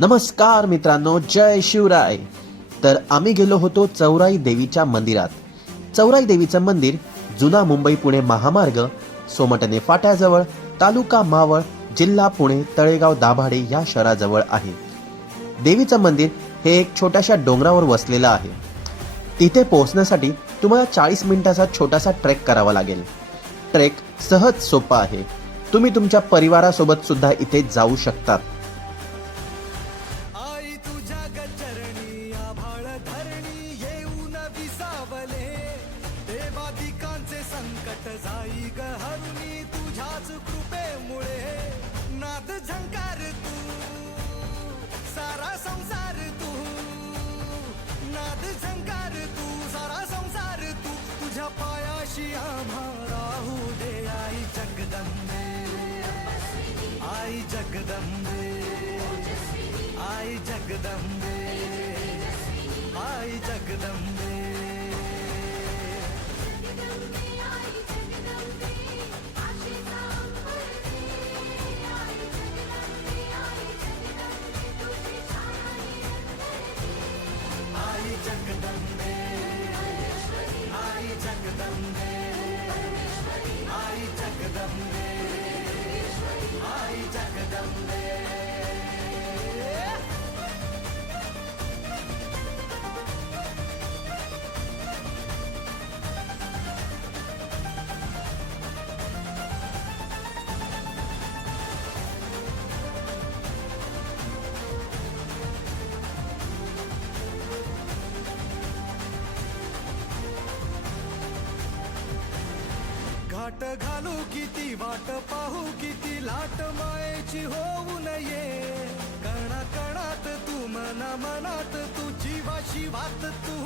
नमस्कार मित्रांनो, जय शिवराय. तर आम्ही गेलो होतो चौराई देवीच्या मंदिरात. चौराई देवीचं मंदिर जुना मुंबई पुणे महामार्ग, सोमटणे फाट्याजवळ, तालुका मावळ, जिल्हा पुणे, तळेगाव दाभाडे या शहराजवळ आहे. देवीचं मंदिर हे एक छोट्याशा डोंगरावर वसलेलं आहे. तिथे पोहोचण्यासाठी तुम्हाला 40 मिनिटाचा छोटासा ट्रेक करावा लागेल. ट्रेक सहज सोपा आहे. तुम्ही तुमच्या परिवारासोबत सुद्धा इथे जाऊ शकतात. आई तुझ्या गचरणी आभाळ धरणी येऊन विसावले, देवादिकांचे संकट जाई ग हरुणी तुझ्याच कृपेमुळे. नाद झंकार तू सारा संसार तू, नाद झंकार तू सारा संसार तू, तुझ्या पायाशी आम्हा राहू दे. आई जगदंबे, आई जगदंबे, आई जगदंबे, आई जगदंबे. आई जगदंबे, आई जगदंबे, आई जगदंबे, आई जगदंबे. घाट घालू किती वाट पाहू किती लाट मायेची होऊ नये. कणा कणात तू मना मनात तू जीवाशी वात तू,